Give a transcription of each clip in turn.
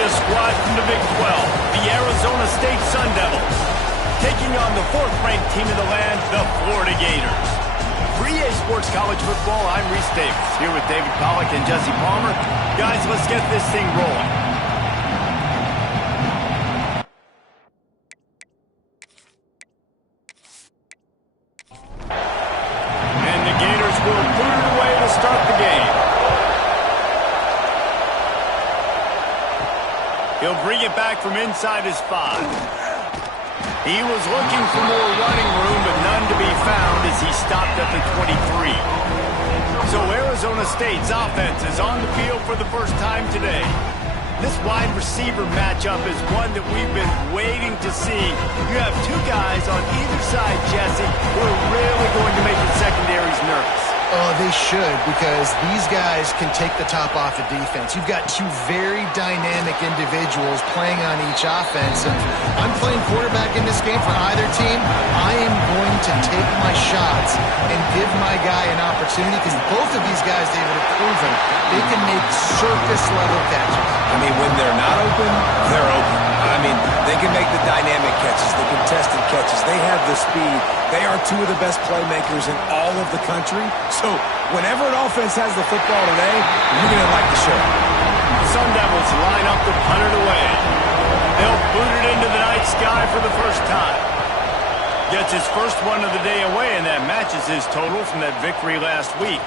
a squad from the Big 12, the Arizona State Sun Devils, taking on the fourth-ranked team in the land, the Florida Gators. For EA Sports College Football, I'm Reese Davis, here with David Pollack and Jesse Palmer. Guys, let's get this thing rolling. And the Gators will put it away to start the game. He'll bring it back from inside his 5. He was looking for more running room, but none to be found as he stopped at the 23. So Arizona State's offense is on the field for the first time today. This wide receiver matchup is one that we've been waiting to see. You have two guys on either side, Jesse, who are really going to make the secondaries nervous. Oh, they should, because these guys can take the top off the defense. You've got two very dynamic individuals playing on each offense. And I'm playing quarterback in this game for either team. I am going to take my shots and give my guy an opportunity, because both of these guys, David, have proven they can make surface-level catches. I mean, when they're not open, they're open. I mean, they can make the dynamic catches, the contested catches. They have the speed. They are two of the best playmakers in all of the country. So whenever an offense has the football today, you're going to like the show. The Sun Devils line up to punt it away. They'll boot it into the night sky for the first time. Gets his first one of the day away, and that matches his total from that victory last week.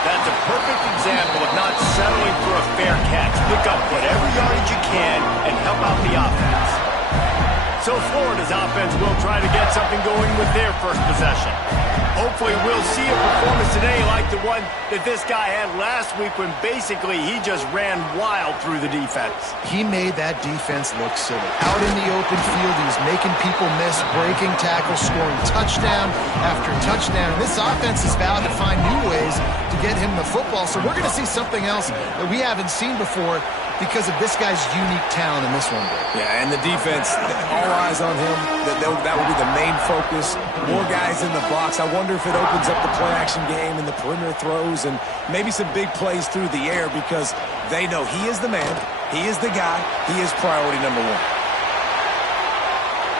That's a perfect example of not settling for a fair catch. Pick up whatever yardage you can and help out the offense. So Florida's offense will try to get something going with their first possession. Hopefully we'll see a performance today like the one that this guy had last week, when basically he just ran wild through the defense. He made that defense look silly. Out in the open field, he was making people miss, breaking tackles, scoring touchdown after touchdown. And this offense is vowed to find new ways to get him the football. So we're going to see something else that we haven't seen before because of this guy's unique talent in this one. Yeah, and the defense, all eyes on him. That will be the main focus. More guys in the box. I wonder if it opens up the play-action game and the perimeter throws and maybe some big plays through the air, because they know he is the man, he is the guy, he is priority number one.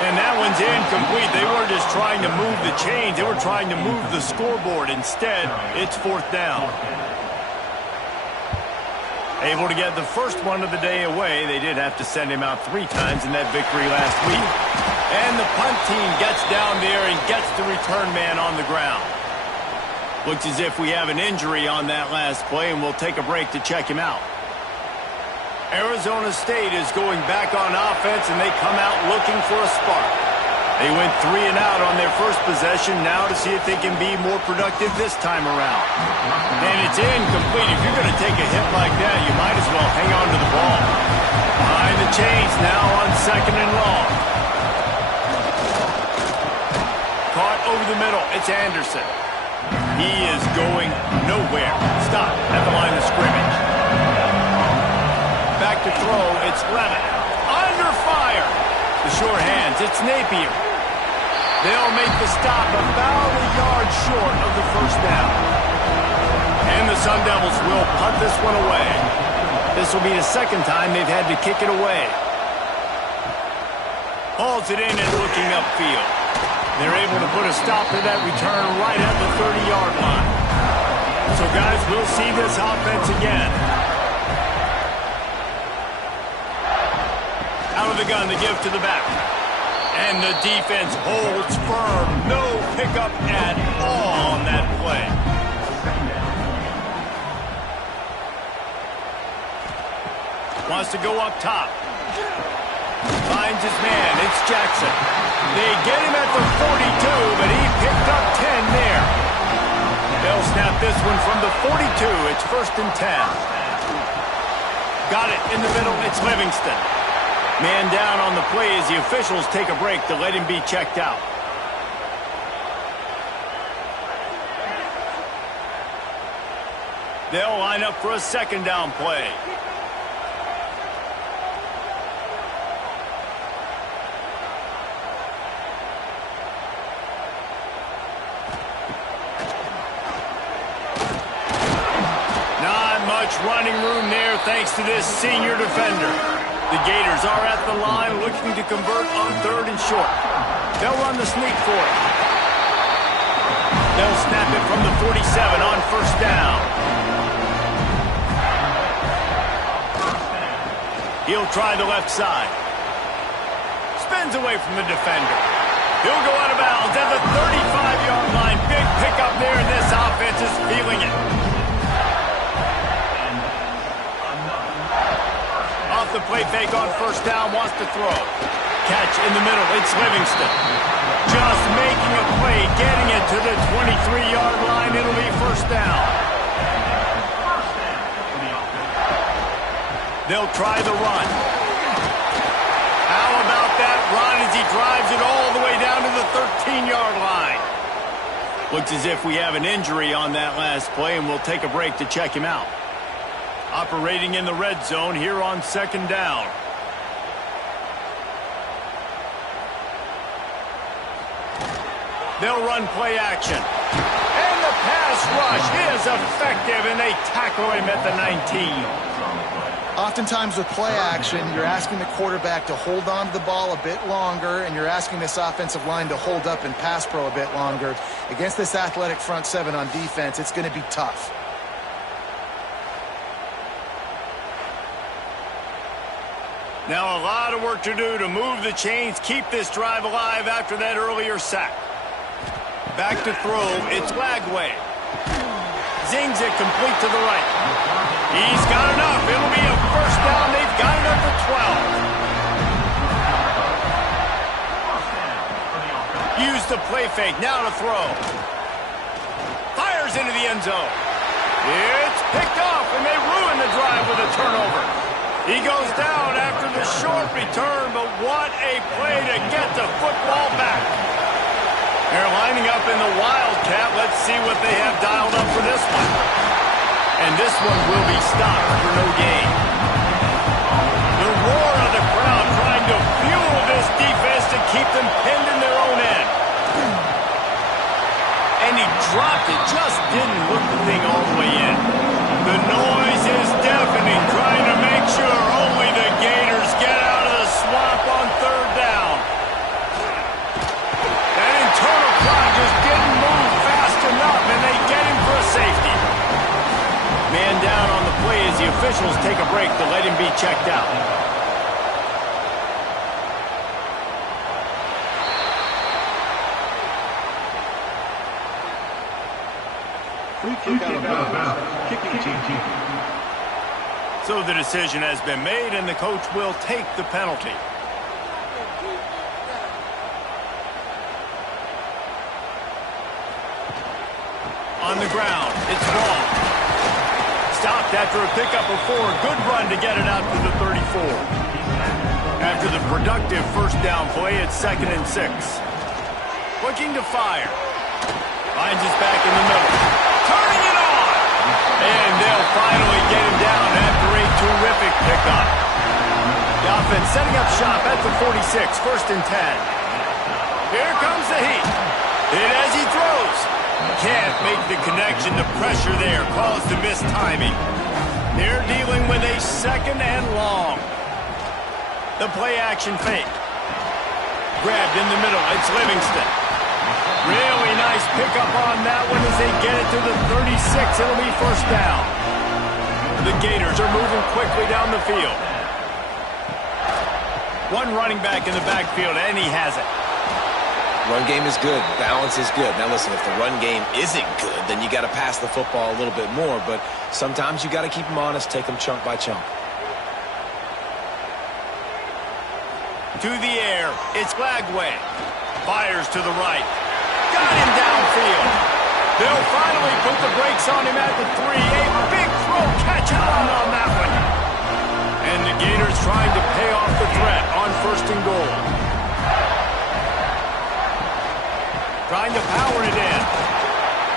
And that one's incomplete. They weren't just trying to move the chains, they were trying to move the scoreboard. Instead, it's fourth down. Able to get the first one of the day away. They did have to send him out 3 times in that victory last week. And the punt team gets down there and gets the return man on the ground. Looks as if we have an injury on that last play, and we'll take a break to check him out. Arizona State is going back on offense, and they come out looking for a spark. They went 3 and out on their first possession, now to see if they can be more productive this time around. And it's incomplete. If you're going to take a hit like that, you might as well hang on to the ball. Behind the chains now on 2nd and long. Caught over the middle. It's Anderson. He is going nowhere. Stop at the line of scrimmage. Back to throw. It's Lemon. Under fire. The short hands. It's Napier. They'll make the stop about a yard short of the first down. And the Sun Devils will punt this one away. This will be the second time they've had to kick it away. Hauls it in and looking upfield. They're able to put a stop to that return right at the 30-yard line. So, guys, we'll see this offense again. Out of the gun, the give to the back. And the defense holds firm. No pickup at all on that play. Wants to go up top. Finds his man. It's Jackson. They get him at the 42, but he picked up 10 there. They'll snap this one from the 42. It's 1st and 10. Got it in the middle. It's Livingston. Man down on the play as the officials take a break to let him be checked out. They'll line up for a 2nd down play. Not much much running room there thanks to this senior defender. The Gators are at the line looking to convert on 3rd and short. They'll run the sneak for it. They'll snap it from the 47 on 1st down. He'll try the left side. Spins away from the defender. He'll go out of bounds at the 35-yard line. Big pickup there, and this offense is feeling it. Off the play fake on 1st down, wants to throw. Catch in the middle, it's Livingston. Just making a play, getting it to the 23-yard line. It'll be 1st down. They'll try the run. How about that run as he drives it all the way down to the 13-yard line? Looks as if we have an injury on that last play, and we'll take a break to check him out. Operating in the red zone here on 2nd down. They'll run play action. And the pass rush is effective, and they tackle him at the 19. Oftentimes with play action, you're asking the quarterback to hold on to the ball a bit longer, and you're asking this offensive line to hold up and pass pro a bit longer. Against this athletic front seven on defense, it's going to be tough. Now a lot of work to do to move the chains, keep this drive alive after that earlier sack. Back to throw, it's Lagway. Zings it complete to the right. He's got enough. It'll be a 1st down. They've got it up to 12. Use the play fake. Now to throw. Fires into the end zone. It's picked off, and they ruin the drive with a turnover. He goes down after the short return, but what a play to get the football back. They're lining up in the Wildcat. Let's see what they have dialed up for this one. And this one will be stopped for no gain. The roar of the crowd trying to fuel this defense to keep them pinned in their own end. And he dropped it, just didn't hook the thing all the way in. The noise is deafening, trying to make sure only the Gators get out of the swamp on 3rd down. That internal clock just didn't move fast enough, and they get him for a safety. Man down on the play as the officials take a break to let him be checked out. Free kick out of bounds. Kicking team. So the decision has been made, and the coach will take the penalty. On the ground, it's wrong. Stopped after a pickup of 4. Good run to get it out to the 34. After the productive 1st down play, it's 2nd and 6. Looking to fire. Finds his back in the middle. Turning it on! And they'll finally get him down after a terrific pickup. The offense setting up shop at the 46, 1st and 10. Here comes the heat. Hit as he throws. Can't make the connection. The pressure there caused the missed timing. They're dealing with a 2nd and long. The play action fake. Grabbed in the middle. It's Livingston. Really nice pickup on that one as they get it to the 36. It'll be 1st down. The Gators are moving quickly down the field. One running back in the backfield, and he has it. Run game is good. Balance is good. Now listen, if the run game isn't good, then you got to pass the football a little bit more. But sometimes you got to keep them honest, take them chunk by chunk. To the air, it's Lagway. Fires to the right. Got him downfield. They'll finally put the brakes on him at the 3. A big throw, catch and run on that one. And the Gators trying to pay off the threat on 1st and goal. Trying to power it in.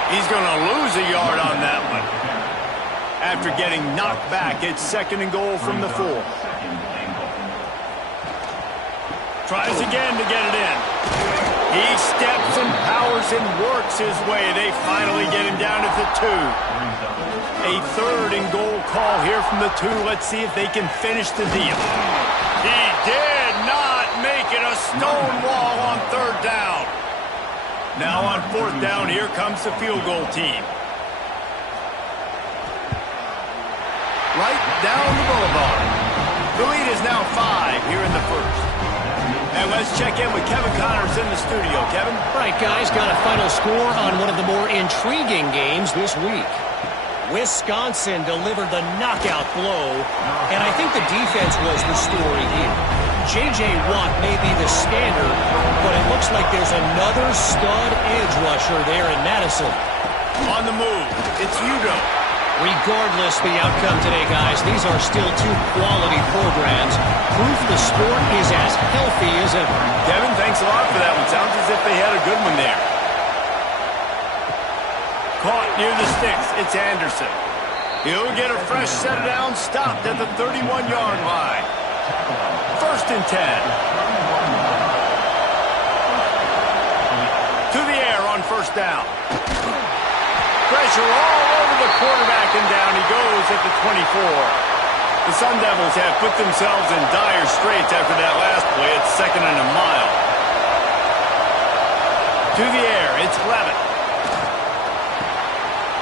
He's going to lose a yard on that one. After getting knocked back, it's 2nd and goal from the 4. Tries again to get it in. He steps and powers and works his way. They finally get him down at the 2. A A 3rd and goal call here from the 2. Let's see if they can finish the deal. He did not make it. A stone wall on 3rd down. Now on 4th down, here comes the field goal team. Right down the boulevard. The lead is now 5 here in the 1st. And let's check in with Kevin Connors in the studio. Kevin? All right, guys, got a final score on one of the more intriguing games this week. Wisconsin delivered the knockout blow, and I think the defense was the story here. J.J. Watt may be the standard, but it looks like there's another stud edge rusher there in Madison. On the move, it's Udo. Regardless the outcome today, guys, these are still 2 quality programs. Proof the sport is as healthy as ever. Kevin, thanks a lot for that one. Sounds as if they had a good one there. Caught near the sticks. It's Anderson. He'll get a fresh set down, stopped at the 31-yard line. 1st and 10. To the air on 1st down. Pressure all over the quarterback, and down he goes at the 24. The Sun Devils have put themselves in dire straits after that last play. It's 2nd and a mile. To the air, it's Levitt.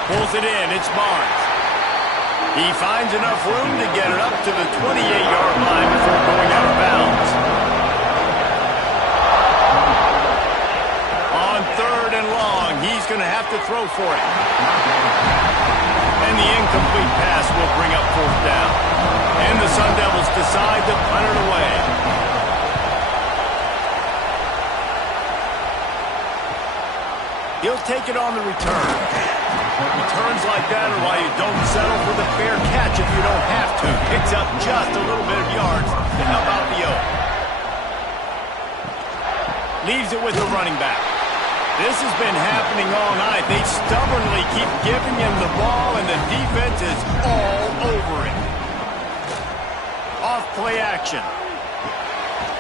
Pulls it in, it's Barnes. He finds enough room to get it up to the 28-yard line before going out of bounds. On 3rd and long, he's going to have to throw for it. And the incomplete pass will bring up 4th down. And the Sun Devils decide to punt it away. He'll take it on the return. Returns like that are why you don't settle for the fair catch if you don't have to. Picks up just a little bit of yards to help out the O. Leaves it with the running back. This has been happening all night. They stubbornly keep giving him the ball, and the defense is all over it. Off play action.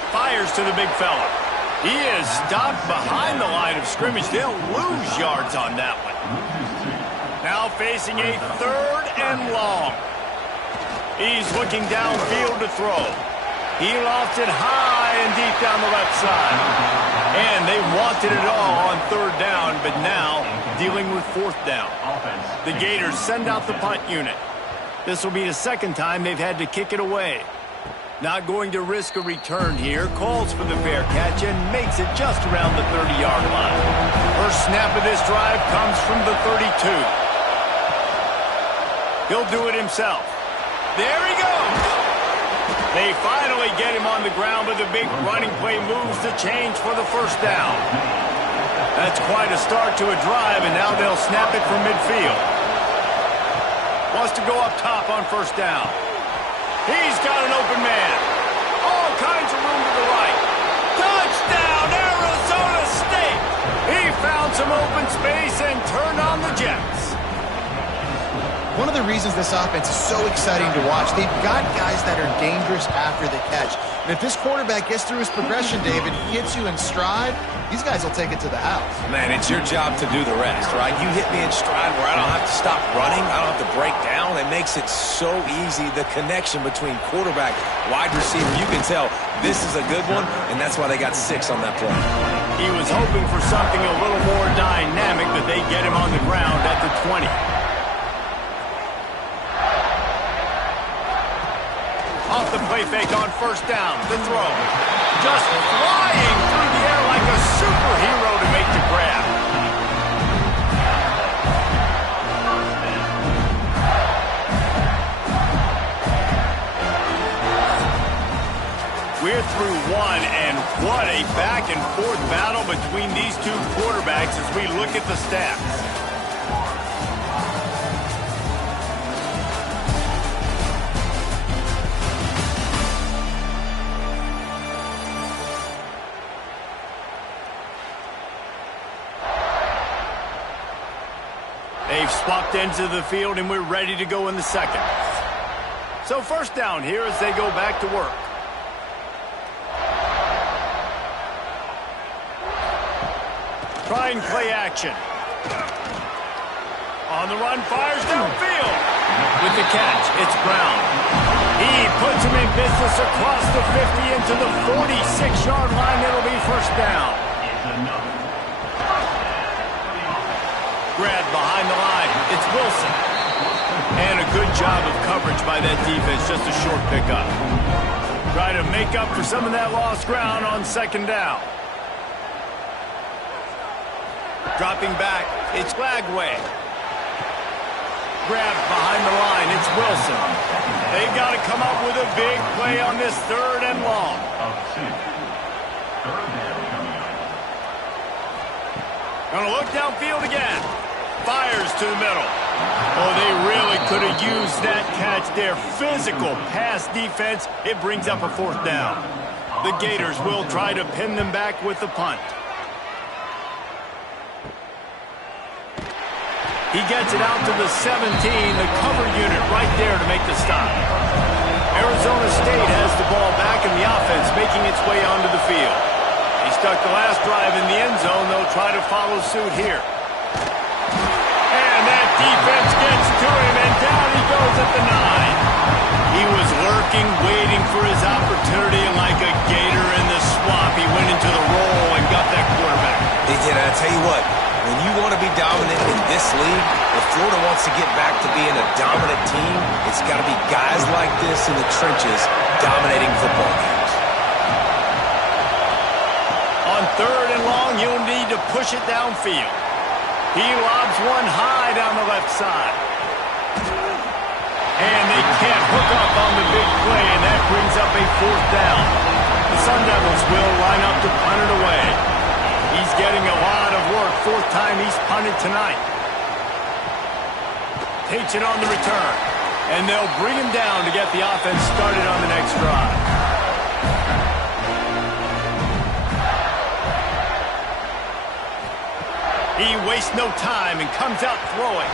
Fires to the big fella. He is stopped behind the line of scrimmage. They'll lose yards on that one. Now facing a 3rd and long. He's looking downfield to throw. He lost it high and deep down the left side. And they wanted it all on 3rd down, but now dealing with 4th down. The Gators send out the punt unit. This will be the 2nd time they've had to kick it away. Not going to risk a return here. Calls for the fair catch and makes it just around the 30-yard line. First snap of this drive comes from the 32. He'll do it himself. There he goes. They finally get him on the ground, but the big running play moves the change for the 1st down. That's quite a start to a drive, and now they'll snap it from midfield. Wants to go up top on 1st down. He's got an open man. All kinds of room to the right. Touchdown, Arizona State! He found some open space and turned on the Jets. One of the reasons this offense is so exciting to watch, they've got guys that are dangerous after the catch. And if this quarterback gets through his progression, David, he hits you in stride, these guys will take it to the house. Man, it's your job to do the rest, right? You hit me in stride where I don't have to stop running. I don't have to break down. It makes it so easy, the connection between quarterback, wide receiver. You can tell this is a good one, and that's why they got 6 on that play. He was hoping for something a little more dynamic, but they get him on the ground at the 20. Off the play fake on 1st down. The throw. Just flying through the air like a superhero to make the grab. We're through 1, and what a back-and-forth battle between these 2 quarterbacks as we look at the stats. They've swapped ends of the field, and we're ready to go in the 2nd. So 1st down here as they go back to work. Trying play action. On the run, fires downfield. the catch. It's Brown. He puts him in business across the 50 into the 46-yard line. It'll be first down. Grab behind the line. It's Wilson. And a good job of coverage by that defense. Just a short pickup. Try to make up for some of that lost ground on second down. Dropping back. It's Lagway. Grab behind the line. It's Wilson. They've got to come up with a big play on this third and long. Gonna look downfield again. Fires to the middle. Oh, they really could have used that catch there. Physical pass defense. It brings up a fourth down. The Gators will try to pin them back with the punt. He gets it out to the 17, the cover unit right there to make the stop. Arizona State has the ball back in the offense, making its way onto the field. He stuck the last drive in the end zone. They'll try to follow suit here. And that defense gets to him, and down he goes at the 9. He was lurking, waiting for his opportunity, and like a gator in the swamp, he went into the roll and got that quarterback. He did. I tell you what, when you want to be dominant in this league, if Florida wants to get back to being a dominant team, it's got to be guys like this in the trenches dominating football games. On third and long, you'll need to push it downfield. He lobs one high down the left side. And they can't hook up on the big play, and that brings up a fourth down. The Sun Devils will line up to punt it away. He's getting a lot of work. Fourth time he's punted tonight. Takes it on the return. And they'll bring him down to get the offense started on the next drive. He wastes no time and comes out throwing.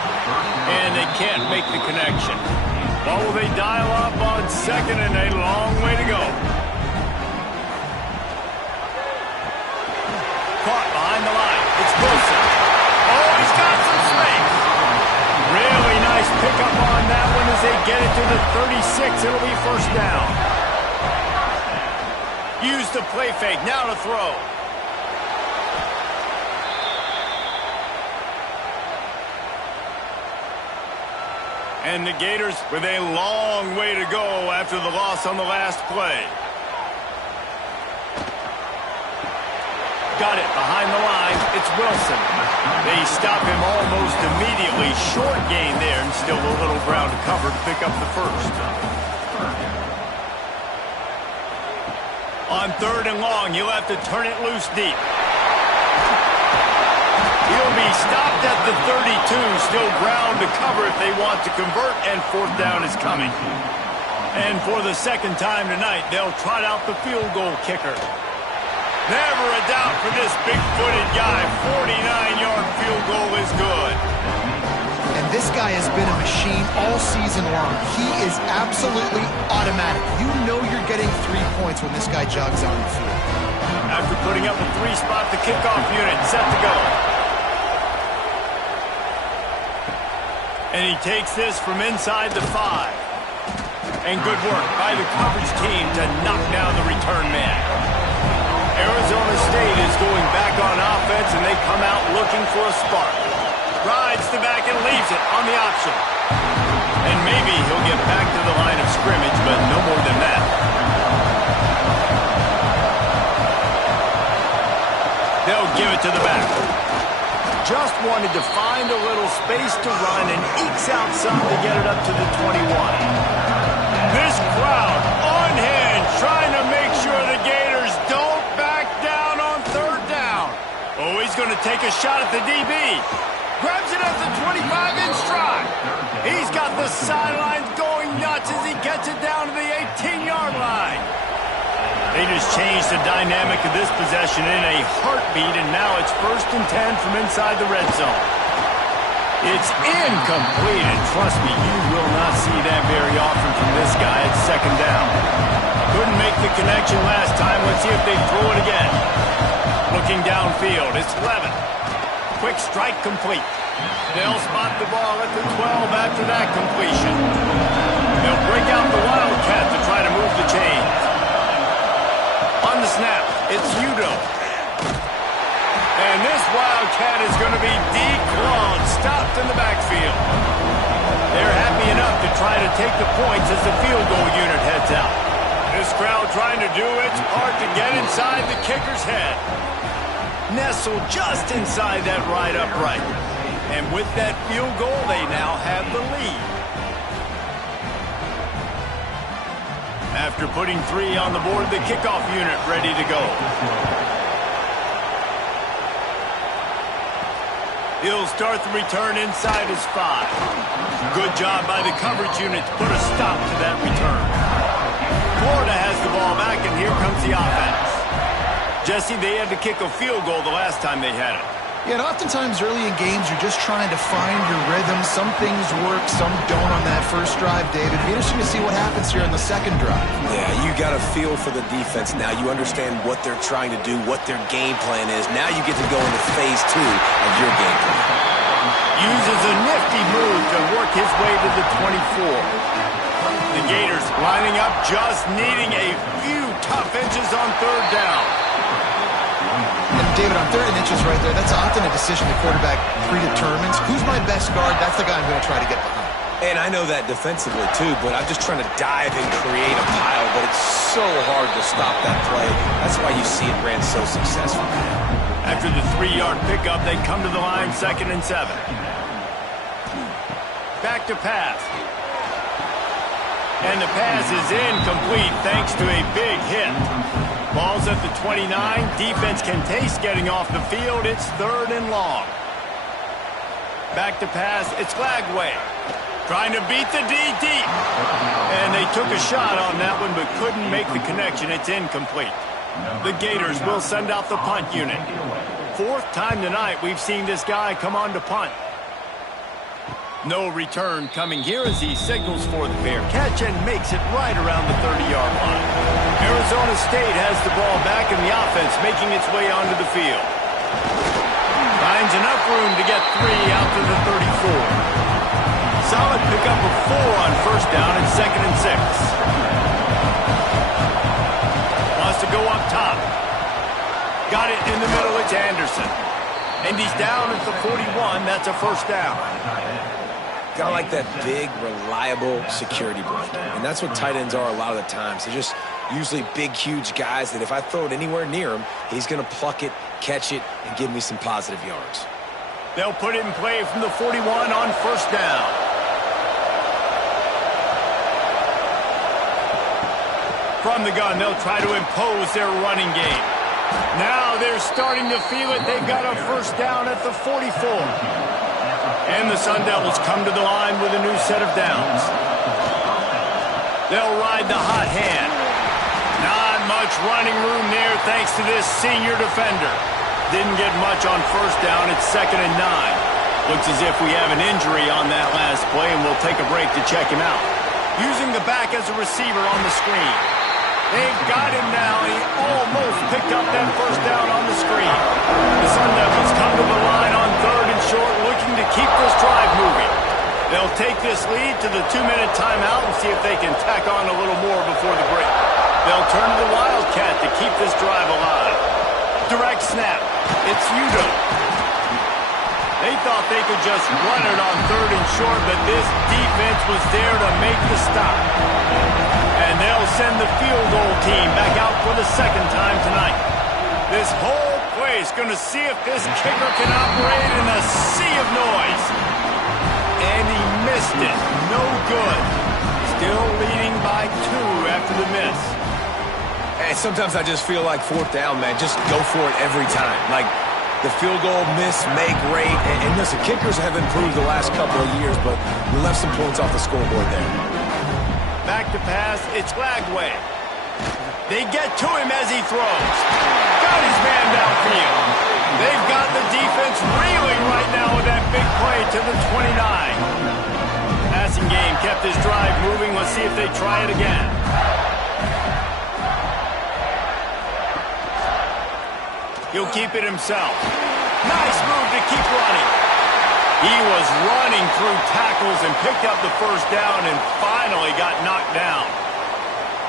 And they can't make the connection. What will they dial up on second, and a long way to go. Caught behind the line. It's Wilson. Oh, he's got some space. Really nice pickup on that one as they get it to the 36. It'll be first down. Use the play fake. Now to throw. And the Gators with a long way to go after the loss on the last play. Got it behind the line. It's Wilson. They stop him almost immediately. Short gain there, and still a little ground to cover to pick up the first. On third and long, you'll have to turn it loose deep. He'll be stopped at the 32. Still ground to cover if they want to convert, and fourth down is coming. And for the second time tonight, they'll trot out the field goal kicker. Never a doubt for this big-footed guy. 49-yard field goal is good. And this guy has been a machine all season long. He is absolutely automatic. You know you're getting 3 points when this guy jogs on the field. After putting up a 3-spot, the kickoff unit set to go. And he takes this from inside the 5. And good work by the coverage team to knock down the return man. Arizona State is going back on offense, and they come out looking for a spark. Rides the back and leaves it on the option. And maybe he'll get back to the line of scrimmage, but no more than that. They'll give it to the back. Just wanted to find a little space to run and ekes out some to get it up to the 21. This crowd on hand trying to make sure the Gators don't back down on third down. Oh, he's going to take a shot at the DB. Grabs it at the 25 in stride. He's got the sidelines going nuts as he gets it down to the 18-yard line. They just changed the dynamic of this possession in a heartbeat, and now it's 1st and 10 from inside the red zone. It's incomplete, and trust me, you will not see that very often from this guy at second down. Couldn't make the connection last time. Let's see if they throw it again. Looking downfield, it's Levin. Quick strike complete. They'll spot the ball at the 12 after that completion. going to be declawed, stopped in the backfield. They're happy enough to try to take the points as the field goal unit heads out. This crowd trying to do its part to get inside the kicker's head. Nestled just inside that right upright. And with that field goal, they now have the lead. After putting 3 on the board, the kickoff unit ready to go. He'll start the return inside his 5. Good job by the coverage unit to put a stop to that return. Florida has the ball back, and here comes the offense. Jesse, they had to kick a field goal the last time they had it. Yeah, and oftentimes early in games, you're just trying to find your rhythm. Some things work, some don't on that first drive, David. It'd be interesting to see what happens here in the second drive. Yeah, you got a feel for the defense now. You understand what they're trying to do, what their game plan is. Now you get to go into phase 2 of your game plan. Uses a nifty move to work his way to the 24. The Gators lining up, just needing a few tough inches on third down. And David, on 3rd and inches right there, that's often a decision the quarterback predetermines. Who's my best guard? That's the guy I'm going to try to get behind. And I know that defensively, too, but I'm just trying to dive and create a pile, but it's so hard to stop that play. That's why you see it ran so successful. After the 3-yard pickup, they come to the line, 2nd and 7. Back to pass. And the pass is incomplete thanks to a big hit. Ball's at the 29. Defense can taste getting off the field. It's 3rd and long. Back to pass. It's Flagway. Trying to beat the D deep. And they took a shot on that one but couldn't make the connection. It's incomplete. The Gators will send out the punt unit. 4th time tonight we've seen this guy come on to punt. No return coming here as he signals for the fair catch and makes it right around the 30-yard line. Arizona State has the ball back in the offense, making its way onto the field. Finds enough room to get 3 out to the 34. Solid pickup of 4 on 1st down and 2nd and 6. Wants to go up top. Got it in the middle. It's Anderson. And he's down at the 41. That's a 1st down. Kind of like that big, reliable security blanket. And that's what tight ends are a lot of the times. They're just usually big, huge guys that if I throw it anywhere near him, he's going to pluck it, catch it, and give me some positive yards. They'll put it in play from the 41 on 1st down. From the gun, they'll try to impose their running game. Now they're starting to feel it. They've got a 1st down at the 44. And the Sun Devils come to the line with a new set of downs. They'll ride the hot hand. Not much running room there thanks to this senior defender. Didn't get much on 1st down. It's 2nd and 9. Looks as if we have an injury on that last play, and we'll take a break to check him out. Using the back as a receiver on the screen. They've got him now. He almost picked up that 1st down on the screen. The Sun Devils come to the line on 3rd and short, looking to keep this drive moving. They'll take this lead to the 2-minute timeout and see if they can tack on a little more before the break. They'll turn to the Wildcat to keep this drive alive. Direct snap. It's Udo. They thought they could just run it on 3rd and short, but this defense was there to make the stop. And they'll send the field goal team back out for the 2nd time tonight. This whole place going to see if this kicker can operate in a sea of noise. And he missed it. No good. Still leading by 2 after the miss. And sometimes I just feel like 4th down, man. Just go for it every time. Like the field goal miss, make rate. And listen, kickers have improved the last couple of years, but we left some points off the scoreboard there. Back to pass, it's Flagway. They get to him as he throws. Got his man downfield. They've got the defense reeling right now with that big play to the 29. Passing game kept his drive moving. Let's see if they try it again. He'll keep it himself. Nice move to keep running. He was running through tackles and picked up the 1st down and finally got knocked down.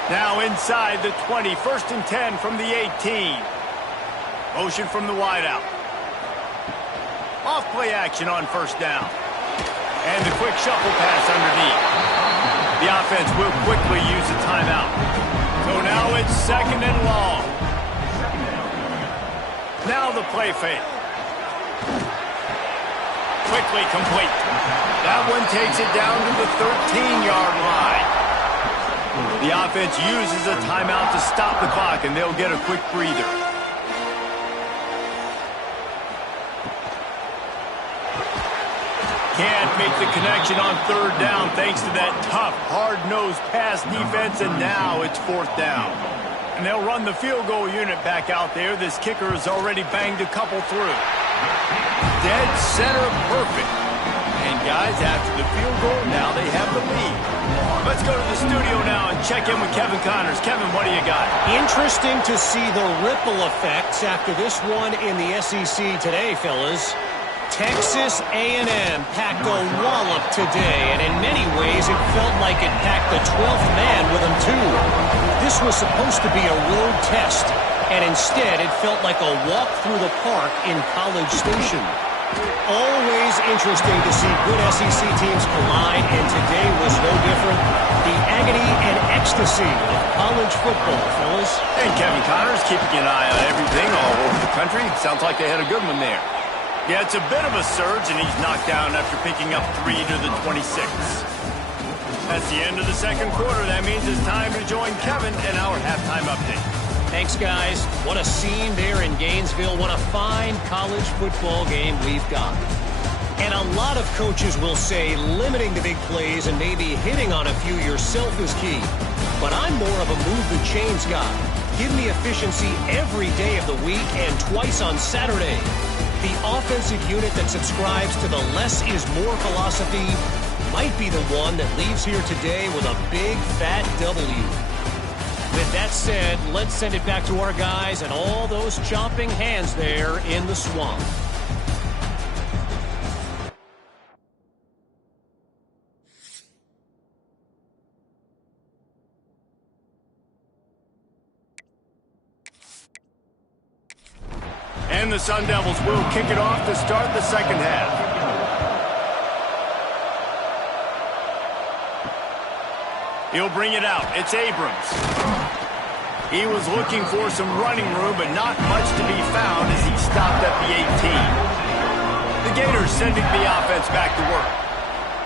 Now inside the 20, 1st and 10 from the 18. Motion from the wideout. Off play action on first down. And the quick shuffle pass underneath. The offense will quickly use a timeout. So now it's 2nd and long. Now the play fake. Quickly complete. That one takes it down to the 13-yard line. The offense uses a timeout to stop the clock, and they'll get a quick breather. Can't make the connection on 3rd down thanks to that tough, hard-nosed pass defense, and now it's 4th down. And they'll run the field goal unit back out there. This kicker has already banged a couple through. Dead center perfect. And guys, after the field goal, now they have the lead. Let's go to the studio now and check in with Kevin Connors. Kevin, what do you got? Interesting to see the ripple effects after this one in the SEC today, fellas. Texas A&M packed a wallop today, and in many ways it felt like it packed the 12th man with them too. This was supposed to be a road test, and instead it felt like a walk through the park in College Station. Always interesting to see good SEC teams collide, and today was no different. The agony and ecstasy of college football, fellas. And Kevin Connors keeping an eye on everything all over the country. Sounds like they had a good one there. Yeah, it's a bit of a surge, and he's knocked down after picking up 3 to the 26. That's the end of the 2nd quarter. That means it's time to join Kevin in our halftime update. Thanks, guys. What a scene there in Gainesville. What a fine college football game we've got. And a lot of coaches will say limiting the big plays and maybe hitting on a few yourself is key. But I'm more of a move the chains guy. Give me efficiency every day of the week and twice on Saturday. The offensive unit that subscribes to the less is more philosophy might be the one that leaves here today with a big, fat W. With that said, let's send it back to our guys and all those chomping hands there in the swamp. And the Sun Devils will kick it off to start the 2nd half. He'll bring it out. It's Abrams. He was looking for some running room, but not much to be found as he stopped at the 18. The Gators sending the offense back to work.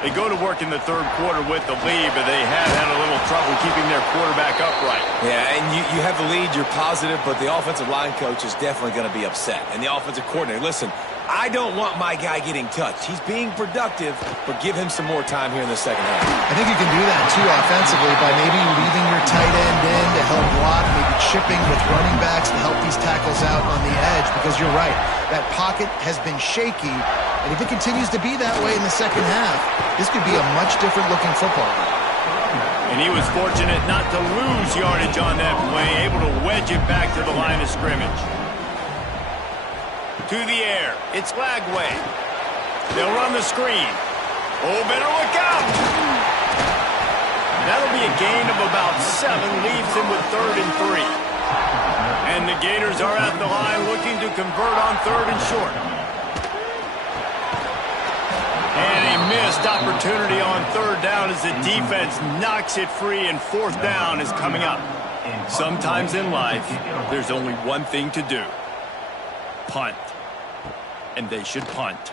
They go to work in the 3rd quarter with the lead, but they have had a little trouble keeping their quarterback upright. Yeah, and you have the lead, you're positive, but the offensive line coach is definitely going to be upset. And the offensive coordinator, listen, I don't want my guy getting touched. He's being productive, but give him some more time here in the 2nd half. I think you can do that, too, offensively, by maybe leaving your tight end in to help block, maybe chipping with running backs to help these tackles out on the edge, because you're right. That pocket has been shaky, and if it continues to be that way in the 2nd half, this could be a much different-looking football game. And he was fortunate not to lose yardage on that play, able to wedge it back to the line of scrimmage. To the air, it's Lagway. They'll run the screen. Oh, better look out! That'll be a gain of about 7, leaves him with 3rd and 3. And the Gators are at the line looking to convert on 3rd and short. And a missed opportunity on 3rd down as the defense knocks it free, and 4th down is coming up. Sometimes in life, there's only one thing to do. Punt. And they should punt.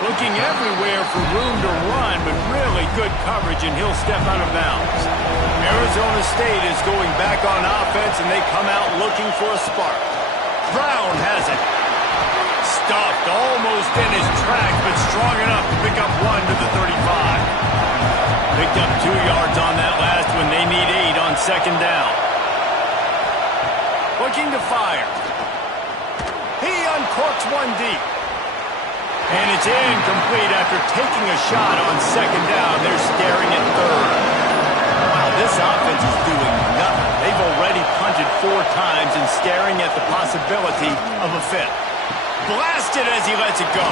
Looking everywhere for room to run, but really good coverage, and he'll step out of bounds. Arizona State is going back on offense, and they come out looking for a spark. Brown has it. Stuffed almost in his track, but strong enough to pick up 1 to the 35. Picked up 2 yards on that last one. They need 8 on 2nd down. Looking to fire. He uncorks 1 deep. And it's incomplete after taking a shot on 2nd down. They're staring at 3rd. Wow, this offense is doing nothing. They've already punted 4 times and staring at the possibility of a 5th. Blasted as he lets it go.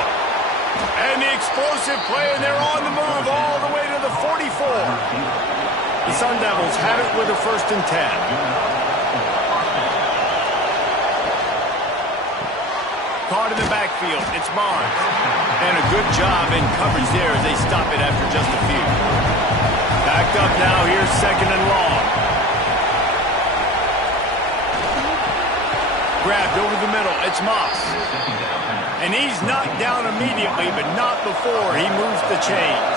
And the explosive play, and they're on the move all the way to the 44. The Sun Devils have it with a 1st and 10. out in the backfield. It's Barnes. And a good job in coverage there as they stop it after just a few. Backed up now. Here's 2nd and long. Grabbed over the middle. It's Moss. And he's knocked down immediately, but not before he moves the chains.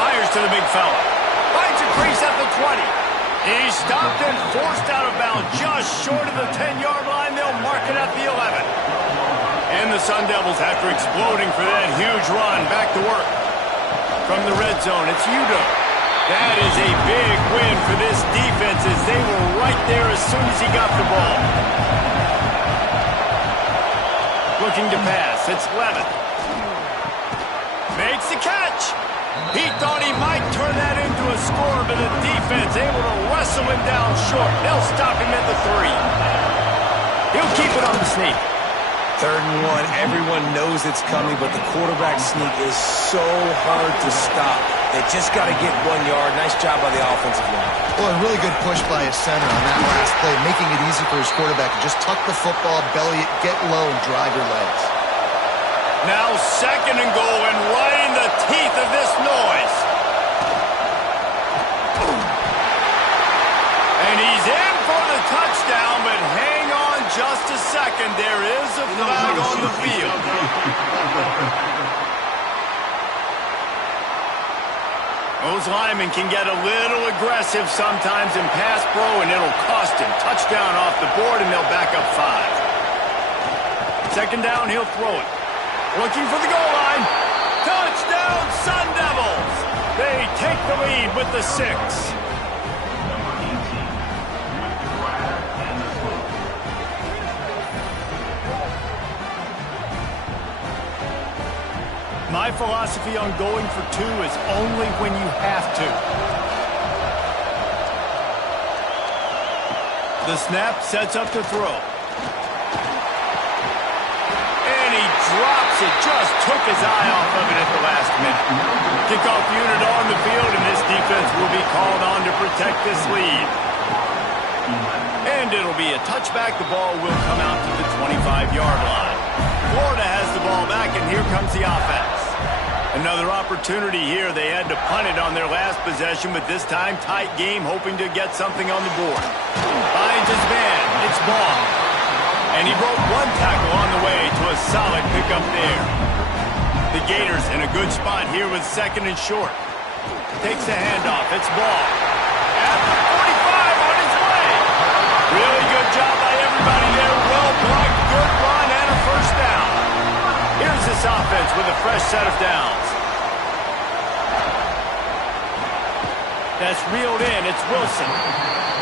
Fires to the big fella. Finds a crease at the 20. He's stopped and forced out of bounds just short of the 10-yard line. They'll mark it at the 11. And the Sun Devils, after exploding for that huge run, back to work. From the red zone, it's Udo. That is a big win for this defense as they were right there as soon as he got the ball. Looking to pass, it's Levin. Makes the catch. He thought he might turn that into a score, but the defense able to wrestle him down short. They'll stop him at the 3. He'll keep it on the sneak. 3rd and 1. Everyone knows it's coming, but the quarterback sneak is so hard to stop. They just got to get 1 yard. Nice job by the offensive line. Well, a really good push by his center on that last play, making it easy for his quarterback to just tuck the football, belly it, get low, and drive your legs. Now 2nd and goal, and right in the teeth of this noise. And he's in for the touchdown, but hang on just a second. There is a flag on the field. Those linemen can get a little aggressive sometimes in pass pro, and it'll cost him. Touchdown off the board, and they'll back up 5. 2nd down, he'll throw it. Looking for the goal line. Touchdown, Sun Devils! They take the lead with the 6. My philosophy on going for 2 is only when you have to. The snap sets up to throw. And he drops it. Just took his eye off of it at the last minute. Kickoff unit on the field, and this defense will be called on to protect this lead. And it'll be a touchback. The ball will come out to the 25-yard line. Florida has the ball back, and here comes the offense. Another opportunity here. They had to punt it on their last possession, but this time tight game, hoping to get something on the board. Finds his man. It's Ball. And he broke 1 tackle on the way to a solid pickup there. The Gators in a good spot here with 2nd and short. Takes the handoff. It's Ball. At the 45 on his way. Really good job by everybody there. Well blocked, good run, and a 1st down. Here's this offense with a fresh set of downs. That's reeled in. It's Wilson.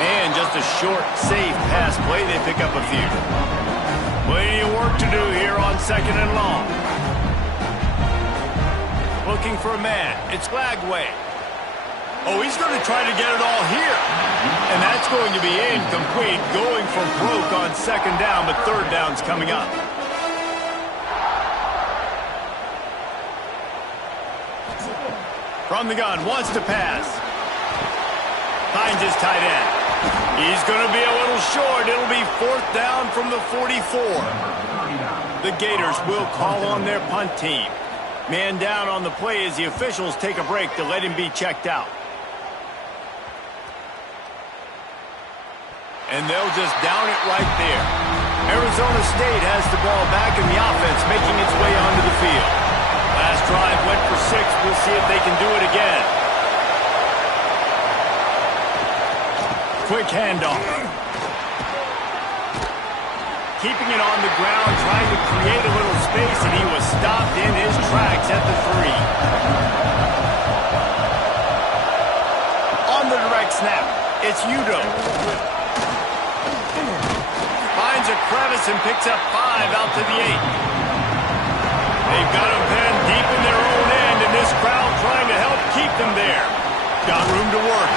And just a short, safe pass play. They pick up a few. Plenty of work to do here on 2nd and long. Looking for a man. It's Lagway. Oh, he's going to try to get it all here. And that's going to be incomplete. Going for broke on 2nd down, but 3rd down's coming up. From the gun, wants to pass. Finds his tight end. He's going to be a little short. It'll be 4th down from the 44. The Gators will call on their punt team. Man down on the play as the officials take a break to let him be checked out. And they'll just down it right there. Arizona State has the ball back and the offense making its way onto the field. Last drive went for 6. We'll see if they can do it again. Quick handoff. Keeping it on the ground, trying to create a little space, and he was stopped in his tracks at the 3. On the direct snap, it's Udo. Finds a crevice and picks up 5 out to the 8. They've got him pinned deep in their own end, and this crowd trying to help keep them there. Got room to work.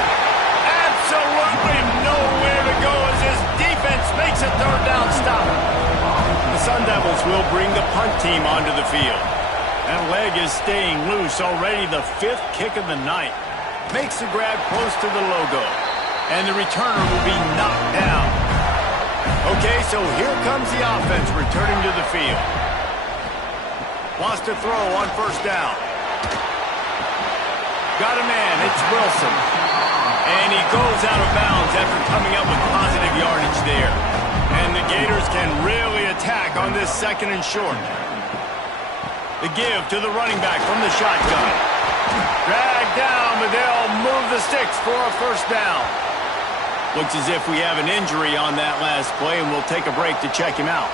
Absolutely nowhere to go as this defense makes a 3rd down stop. The Sun Devils will bring the punt team onto the field. That leg is staying loose, already the 5th kick of the night. Makes the grab close to the logo. And the returner will be knocked down. Okay, so here comes the offense returning to the field. Wants to throw on first down. Got a man, it's Wilson. And he goes out of bounds after coming up with positive yardage there. And the Gators can really attack on this second and short. The give to the running back from the shotgun. Dragged down, but they'll move the sticks for a first down. Looks as if we have an injury on that last play, and we'll take a break to check him out.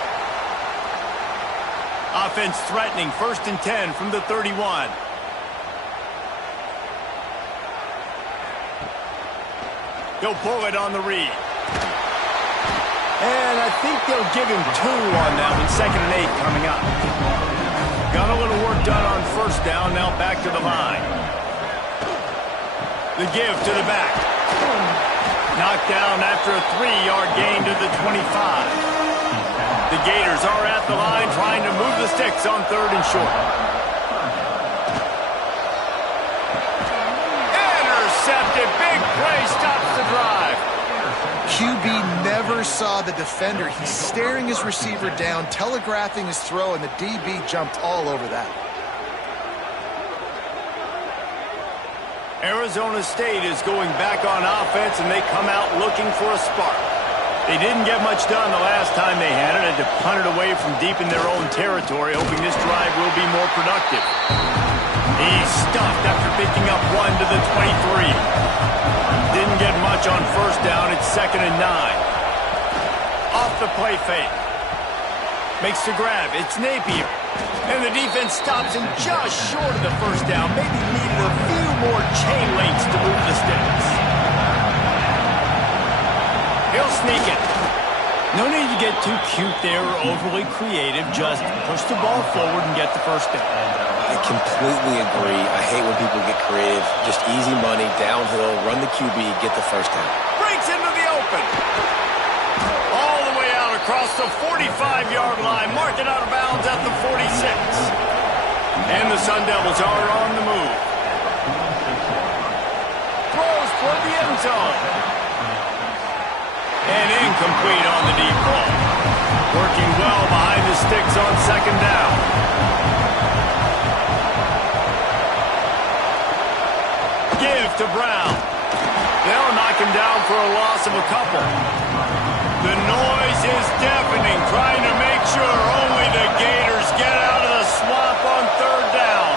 Offense threatening, 1st and 10 from the 31. He'll pull it on the read. And I think they'll give him 2 on that one, 2nd and 8 coming up. Got a little work done on first down, now back to the line. The give to the back. Knocked down after a 3-yard gain to the 25. The Gators are at the line trying to move the sticks on 3rd and short. Intercepted. Big play stops the drive. QB never saw the defender. He's staring his receiver down, telegraphing his throw, and the DB jumped all over that. Arizona State is going back on offense, and they come out looking for a spark. They didn't get much done the last time they had it, had to punt it away from deep in their own territory, hoping this drive will be more productive. He's stuffed after picking up 1 to the 23. Didn't get much on first down. It's 2nd and 9. Off the play fake. Makes the grab. It's Napier. And the defense stops him just short of the first down. Maybe needed a few more chain links to move the sticks. He'll sneak it. No need to get too cute there or overly creative. Just push the ball forward and get the first down. I completely agree. I hate when people get creative. Just easy money, downhill, run the QB, get the first down. Breaks into the open. All the way out across the 45-yard line. Marked it out of bounds at the 46. And the Sun Devils are on the move. Throws for the end zone. And incomplete on the deep ball. Working well behind the sticks on 2nd down. Give to Brown. They'll knock him down for a loss of a couple. The noise is deafening, trying to make sure only the Gators get out of the swamp on 3rd down.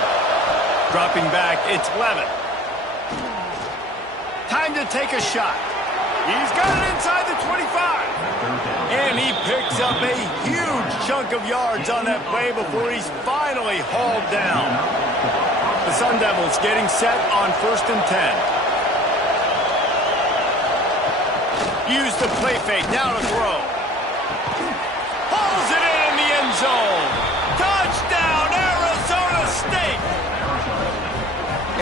Dropping back, it's Levitt. Time to take a shot. He's got it inside the 25. And he picks up a huge chunk of yards on that play before he's finally hauled down. The Sun Devils getting set on 1st and 10. Use the play fake, now to throw. Hauls it in the end zone. Touchdown, Arizona State!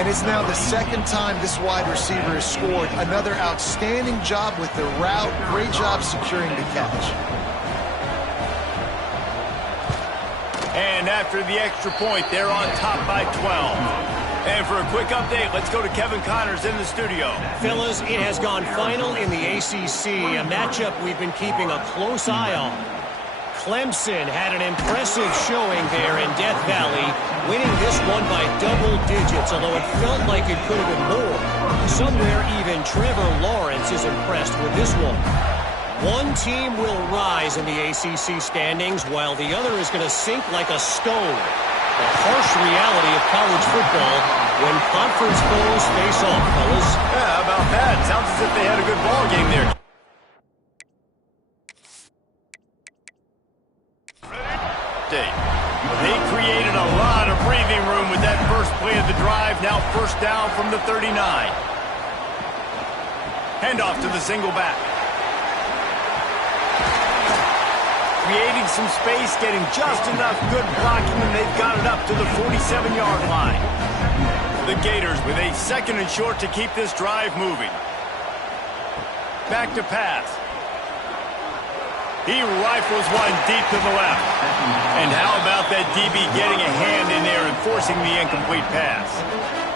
And it's now the 2nd time this wide receiver has scored. Another outstanding job with the route. Great job securing the catch. And after the extra point, they're on top by 12. And for a quick update, let's go to Kevin Connors in the studio. Fellas, it has gone final in the ACC, a matchup we've been keeping a close eye on. Clemson had an impressive showing there in Death Valley, winning this one by double digits, although it felt like it could have been more. Somewhere even Trevor Lawrence is impressed with this one. One team will rise in the ACC standings, while the other is going to sink like a stone. The harsh reality of college football when conference foes face off, fellas. Yeah, how about that? Sounds as if they had a good ball game there. They created a lot of breathing room with that first play of the drive. Now 1st down from the 39. Handoff to the single back. Creating some space, getting just enough good blocking, and they've got it up to the 47-yard line. The Gators with a 2nd and short to keep this drive moving. Back to pass. He rifles one deep to the left. And how about that DB getting a hand in there and forcing the incomplete pass?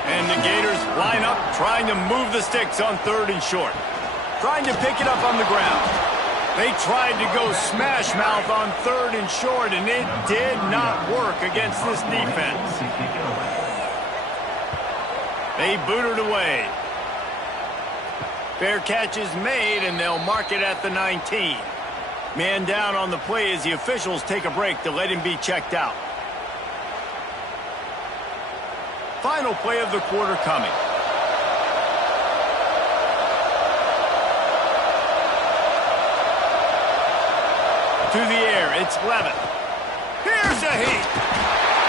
And the Gators line up, trying to move the sticks on 3rd and short. Trying to pick it up on the ground. They tried to go smash mouth on 3rd and short, and it did not work against this defense. They booted away. Fair catch is made, and they'll mark it at the 19. Man down on the play as the officials take a break to let him be checked out. Final play of the quarter coming. To the air, it's Levitt. Here's a heat.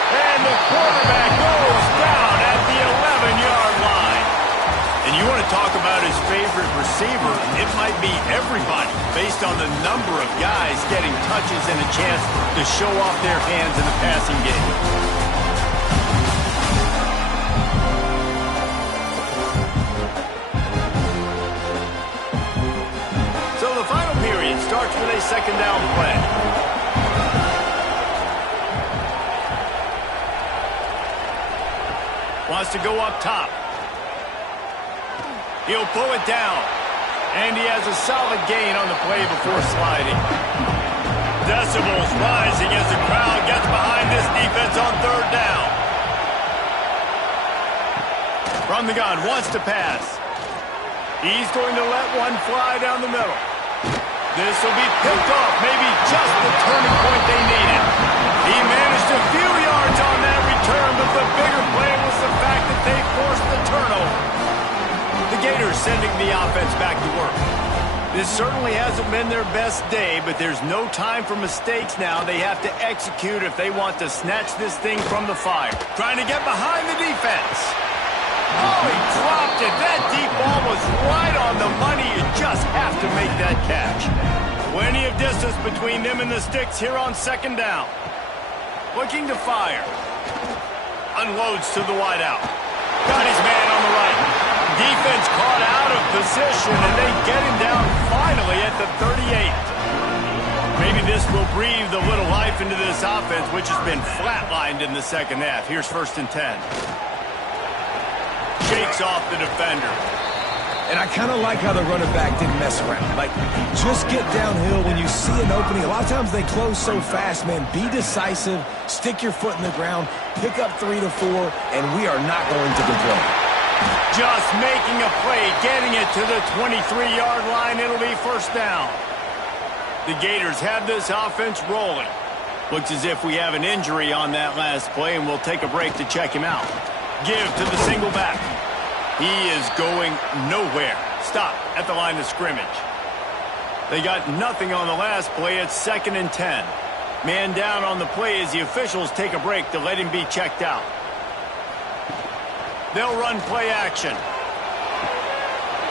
And the quarterback goes down at the 11-yard line. And you want to talk about his favorite receiver, it might be everybody, based on the number of guys getting touches and a chance to show off their hands in the passing game. Starts with a 2nd down play. Wants to go up top. He'll pull it down. And he has a solid gain on the play before sliding. Decibels rising as the crowd gets behind this defense on 3rd down. From the gun, wants to pass. He's going to let one fly down the middle. This will be picked off, maybe just the turning point they needed. He managed a few yards on that return, but the bigger play was the fact that they forced the turnover. The Gators sending the offense back to work. This certainly hasn't been their best day, but there's no time for mistakes now. They have to execute if they want to snatch this thing from the fire. Trying to get behind the defense. Oh, he dropped it. That deep ball was right on the money. You just have to make that catch. Plenty of distance between them and the sticks here on 2nd down. Looking to fire. Unloads to the wideout. Got his man on the right. Defense caught out of position, and they get him down finally at the 38. Maybe this will breathe a little life into this offense, which has been flatlined in the 2nd half. Here's 1st and 10. Shakes off the defender. And I kind of like how the running back didn't mess around. Like, just get downhill when you see an opening. A lot of times they close so fast, man. Be decisive, stick your foot in the ground, pick up 3 to 4, and we are not going to complain. Just making a play, getting it to the 23-yard line. It'll be 1st down. The Gators have this offense rolling. Looks as if we have an injury on that last play, and we'll take a break to check him out. Give to the single back. He is going nowhere. Stop at the line of scrimmage. They got nothing on the last play. It's 2nd and 10. Man down on the play as the officials take a break to let him be checked out. They'll run play action.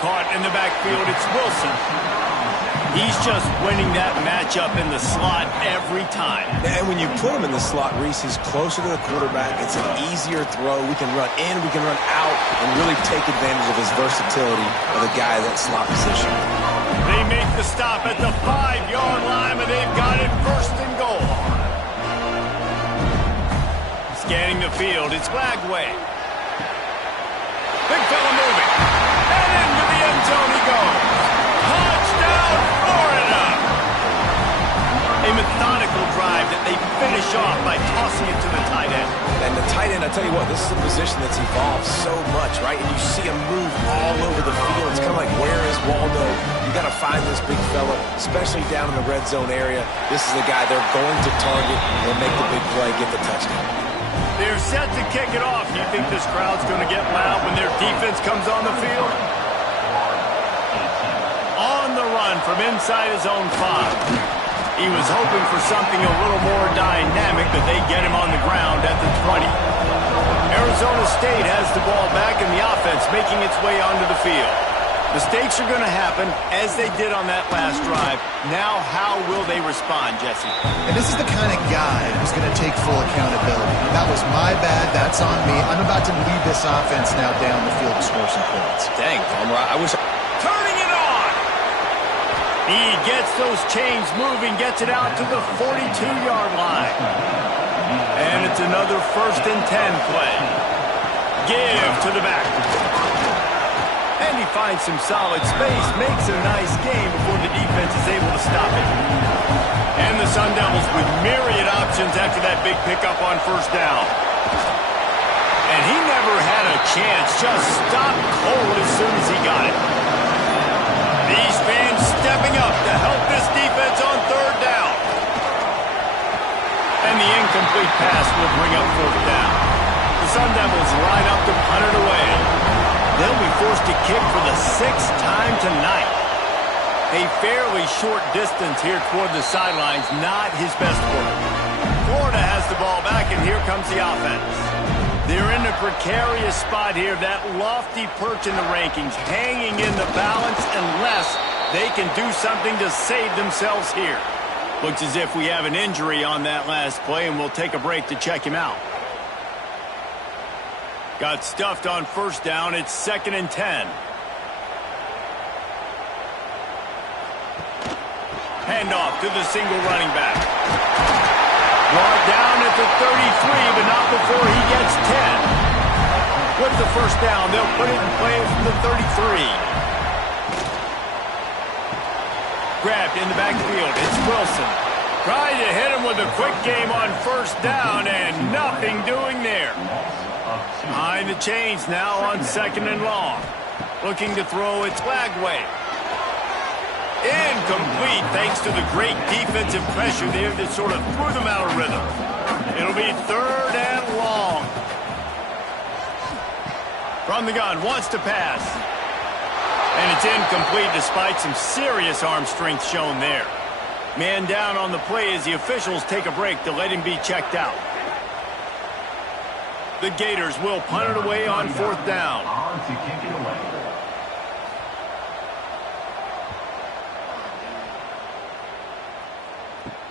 Caught in the backfield, it's Wilson. He's just winning that matchup in the slot every time. And when you put him in the slot, Reese, he's closer to the quarterback. It's an easier throw. We can run in, we can run out, and really take advantage of his versatility of the guy in that slot position. They make the stop at the 5-yard line, but they've got it 1st and goal. Scanning the field, it's Lagway. Big fella moving. And into the end zone he goes. Touchdown, Florida! A methodical drive that they finish off by tossing it to the tight end. And the tight end, I tell you what, this is a position that's evolved so much, right? And you see him move all over the field. It's kind of like, where is Waldo? You got to find this big fella, especially down in the red zone area. This is the guy they're going to target and make the big play, get the touchdown. They're set to kick it off. You think this crowd's going to get loud when their defense comes on the field? On the run from inside his own 5. He was hoping for something a little more dynamic, but they get him on the ground at the 20. Arizona State has the ball back in the offense, making its way onto the field. Mistakes are going to happen, as they did on that last drive. Now, how will they respond, Jesse? And this is the kind of guy who's going to take full accountability. That was my bad. That's on me. I'm about to lead this offense now down the field to score some points. Dang, Palmer, I wish... Turning it on! He gets those chains moving, gets it out to the 42-yard line. And it's another 1st and 10 play. Give to the back. And he finds some solid space, makes a nice game before the defense is able to stop it. And the Sun Devils with myriad options after that big pickup on first down. And he never had a chance, just stopped cold as soon as he got it. These fans stepping up to help this defense on third down. And the incomplete pass will bring up fourth down. The Sun Devils line up to punt it away. They'll be forced to kick for the sixth time tonight. A fairly short distance here toward the sidelines, not his best work. Florida has the ball back, and here comes the offense. They're in a precarious spot here, that lofty perch in the rankings, hanging in the balance unless they can do something to save themselves here. Looks as if we have an injury on that last play, and we'll take a break to check him out. Got stuffed on first down. It's 2nd and 10. Handoff to the single running back. Brought down at the 33, but not before he gets 10. With the first down, they'll put it in play from the 33. Grabbed in the backfield. It's Wilson. Trying to hit him with a quick game on first down, and nothing doing there. Behind the chains now on 2nd and long. Looking to throw, it's Lagway. Incomplete thanks to the great defensive pressure there that sort of threw them out of rhythm. It'll be 3rd and long. From the gun, wants to pass. And it's incomplete despite some serious arm strength shown there. Man down on the play as the officials take a break to let him be checked out. The Gators will punt it away on 4th down.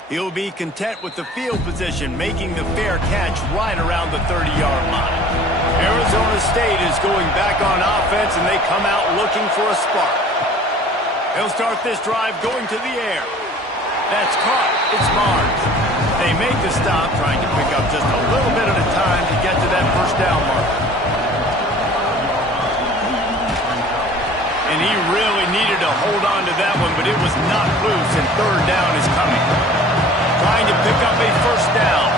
He'll be content with the field position, making the fair catch right around the 30-yard line. Arizona State is going back on offense, and they come out looking for a spark. He'll start this drive going to the air. That's caught. It's Barnes. They make the stop, trying to pick up just a little bit at a time to get to that first down marker. And he really needed to hold on to that one, but it was not loose, and 3rd down is coming. Trying to pick up a first down.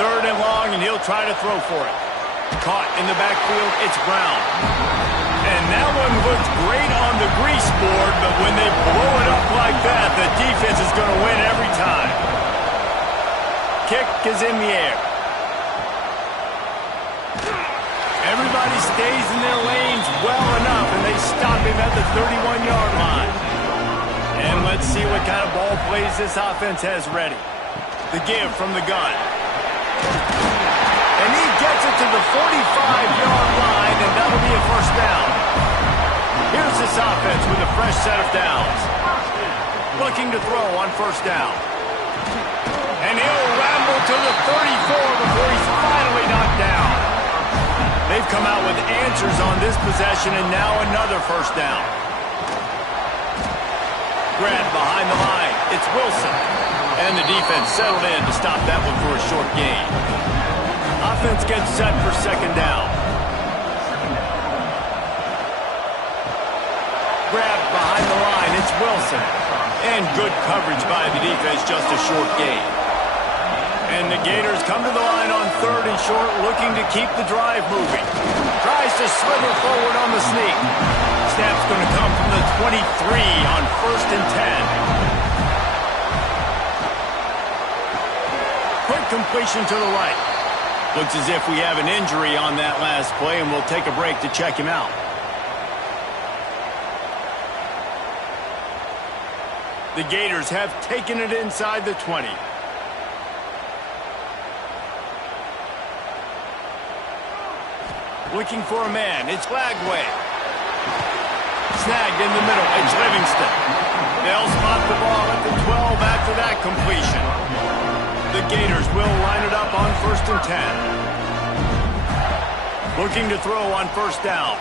3rd and long, and he'll try to throw for it. Caught in the backfield, it's Brown. And that one looks great on the grease board, but when they blow it up like that, the defense is going to win every time. Kick is in the air. Everybody stays in their lanes well enough, and they stop him at the 31-yard line. And let's see what kind of ball plays this offense has ready. The give from the gun. And he gets it to the 45-yard line, and that'll be a first down. Here's this offense with a fresh set of downs. Looking to throw on first down. And he'll ramble to the 34 before he's finally knocked down. They've come out with answers on this possession, and now another first down. Grabbed behind the line. It's Wilson. And the defense settled in to stop that one for a short gain. Offense gets set for 2nd down. Grabbed behind the line. It's Wilson. And good coverage by the defense, just a short gain. And the Gators come to the line on 3rd and short, looking to keep the drive moving. Tries to slither forward on the sneak. Snap's going to come from the 23 on 1st and 10. Quick completion to the right. Looks as if we have an injury on that last play, and we'll take a break to check him out. The Gators have taken it inside the 20. Looking for a man. It's Lagway. Snagged in the middle. It's Livingston. They'll spot the ball at the 12 after that completion. The Gators will line it up on 1st and 10. Looking to throw on first down.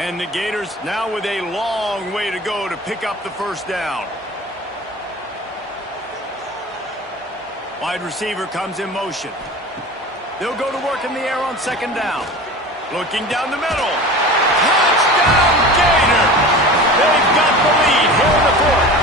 And the Gators now with a long way to go to pick up the first down. Wide receiver comes in motion. They'll go to work in the air on second down. Looking down the middle. Touchdown, Gator! They've got the lead here in the fourth.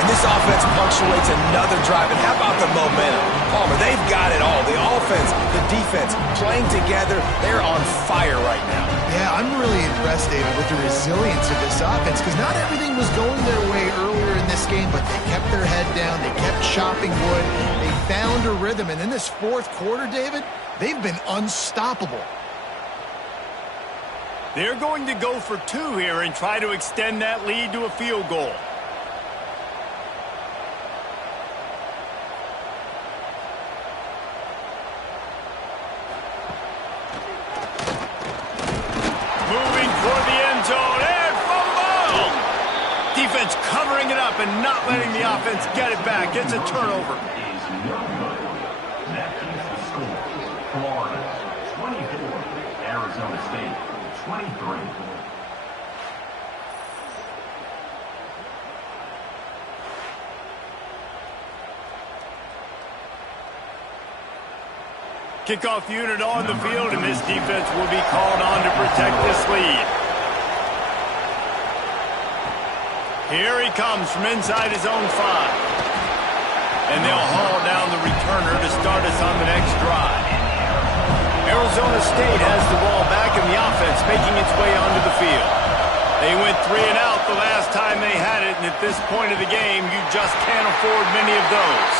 And this offense punctuates another drive. And how about the momentum? Palmer, they've got it all. The offense, the defense, playing together. They're on fire right now. Yeah, I'm really impressed, David, with the resilience of this offense because not everything was going their way earlier in this game, but they kept their head down. They kept chopping wood. They found a rhythm. And in this fourth quarter, David, they've been unstoppable. They're going to go for two here and try to extend that lead to a field goal. Moving for the end zone and fumble! Defense covering it up and not letting the offense get it back. It's a turnover. Florida 24, Arizona State 23. Kickoff unit on the field, and this defense will be called on to protect this lead. Here he comes from inside his own 5. And they'll haul down the returner to start us on the next drive. Arizona State has the ball back in the offense, making its way onto the field. They went 3 and out the last time they had it, and at this point of the game, you just can't afford many of those.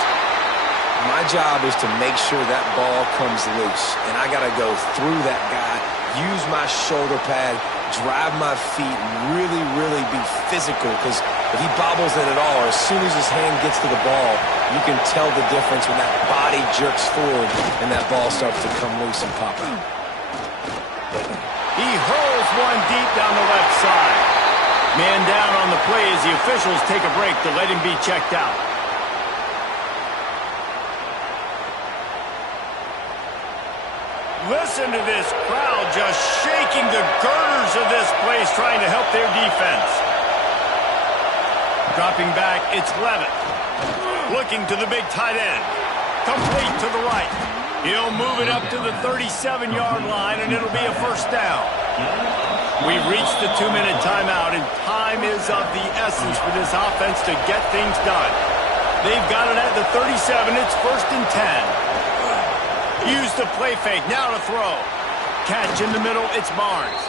My job is to make sure that ball comes loose, and I got to go through that guy, use my shoulder pad, drive my feet, and really, really be physical, because if he bobbles it at all, or as soon as his hand gets to the ball, you can tell the difference when that body jerks forward and that ball starts to come loose and pop out. He hurls one deep down the left side. Man down on the play as the officials take a break to let him be checked out. Listen to this crowd just shaking the girders of this place, trying to help their defense. Dropping back, it's Levitt. Looking to the big tight end. Complete to the right. He'll move it up to the 37-yard line, and it'll be a first down. We've reached the 2-minute timeout, and time is of the essence for this offense to get things done. They've got it at the 37. It's 1st and 10. Use the play fake. Now to throw. Catch in the middle. It's Barnes.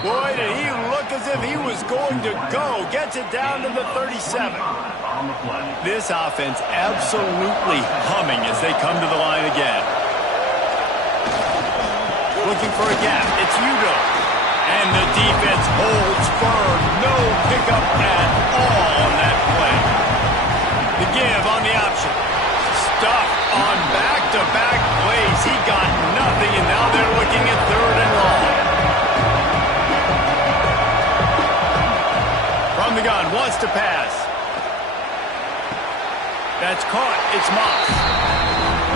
Boy, did he look as if he was going to go. Gets it down to the 37. This offense absolutely humming as they come to the line again. Looking for a gap. It's Udo. And the defense holds firm. No pickup at all on that play. The give on the option. Stuff on back-to-back plays. He got nothing, and now they're looking at 3rd and long. From the gun, wants to pass. That's caught. It's Moss.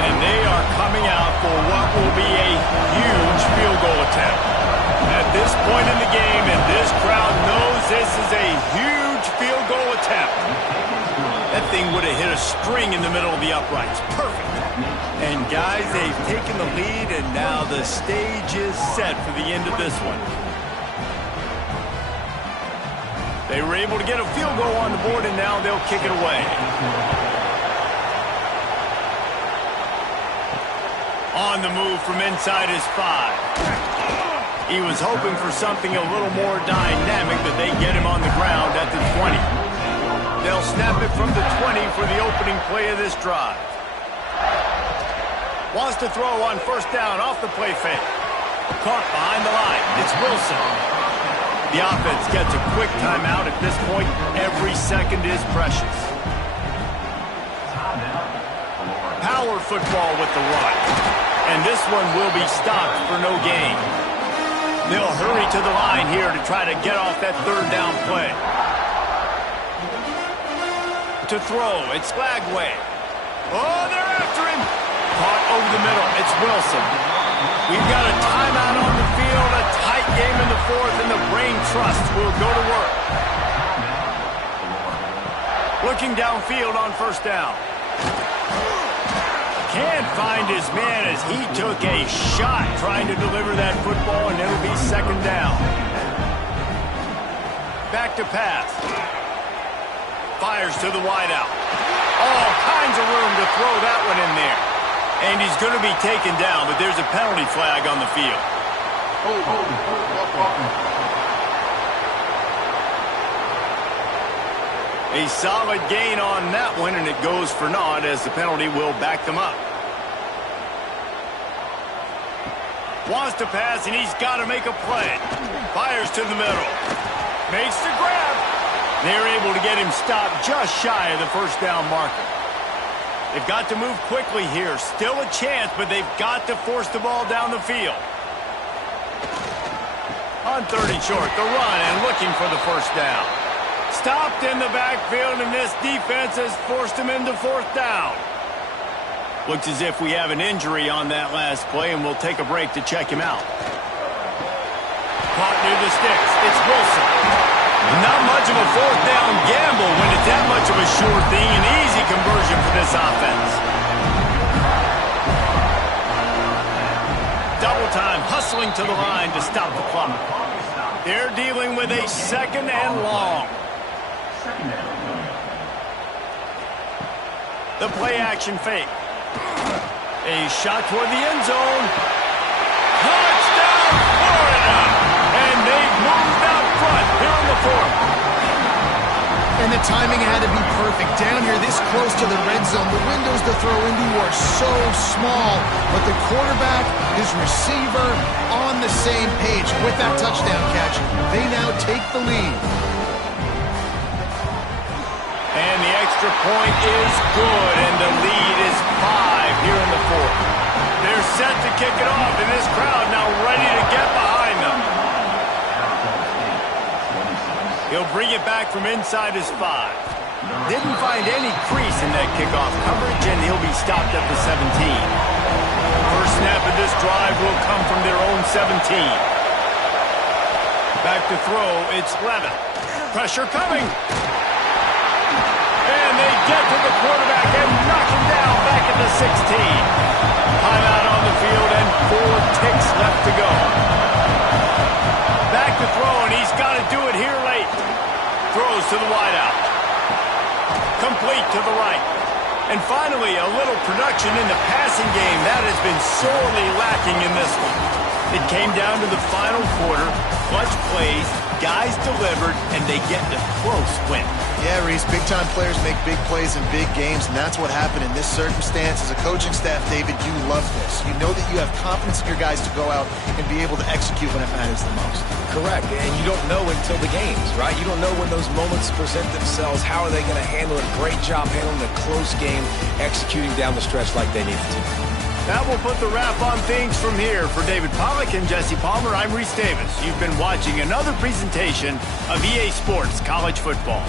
And they are coming out for what will be a huge field goal attempt. At this point in the game, and this crowd knows this is a huge field goal attempt. That thing would have hit a string in the middle of the uprights. Perfect. And guys, they've taken the lead, and now the stage is set for the end of this one. They were able to get a field goal on the board, and now they'll kick it away. On the move from inside his 5. He was hoping for something a little more dynamic, but they get him on the ground at the 20. They'll snap it from the 20 for the opening play of this drive. Wants to throw on 1st down off the play fake. Caught behind the line. It's Wilson. The offense gets a quick timeout. At this point, every second is precious. Power football with the run. And this one will be stopped for no gain. They'll hurry to the line here to try to get off that 3rd down play. To throw, it's Flagway. Oh, they're after him. Caught over the middle, it's Wilson. We've got a timeout on the field, a tight game in the fourth, and the brain trust will go to work. Looking downfield on first down. Can't find his man as he took a shot trying to deliver that football, and it'll be second down. Back to pass. Fires to the wideout. All kinds of room to throw that one in there. And he's going to be taken down, but there's a penalty flag on the field. A solid gain on that one, and it goes for naught as the penalty will back them up. Wants to pass, and he's got to make a play. Fires to the middle. Makes the grab. They're able to get him stopped just shy of the first down marker. They've got to move quickly here. Still a chance, but they've got to force the ball down the field. On 3rd and short, the run and looking for the first down. Stopped in the backfield, and this defense has forced him into 4th down. Looks as if we have an injury on that last play, and we'll take a break to check him out. Caught near the sticks. It's Wilson. Not much of a 4th down gamble when it's that much of a sure thing. An easy conversion for this offense. Double time, hustling to the line to stop the clock. They're dealing with a 2nd and long. The play action fake. A shot toward the end zone. Touchdown, Florida! And they've moved out front here in the 4th. And the timing had to be perfect. Down here this close to the red zone, the windows to throw into are so small. But the quarterback, his receiver, on the same page. With that touchdown catch, they now take the lead. And the extra point is good, and the lead is 5 here in the 4th. They're set to kick it off, and this crowd now ready to get behind them. He'll bring it back from inside his 5. Didn't find any crease in that kickoff coverage, and he'll be stopped at the 17. First snap of this drive will come from their own 17. Back to throw, it's Levin. Pressure coming. And they get to the quarterback and knock him down back at the 16. Timeout on the field and 4 ticks left to go. Back to throw, and he's got to do it here late. Throws to the wideout. Complete to the right. And finally, a little production in the passing game. That has been sorely lacking in this one. It came down to the final quarter. Clutch plays, guys delivered, and they get the close win. Yeah, Reese, big-time players make big plays in big games, and that's what happened in this circumstance. As a coaching staff, David, you love this. You know that you have confidence in your guys to go out and be able to execute when it matters the most. Correct, and you don't know until the games, right? You don't know when those moments present themselves. How are they going to handle it? Great job handling a close game, executing down the stretch like they needed to. That will put the wrap on things from here. For David Pollack and Jesse Palmer, I'm Reese Davis. You've been watching another presentation of EA Sports College Football.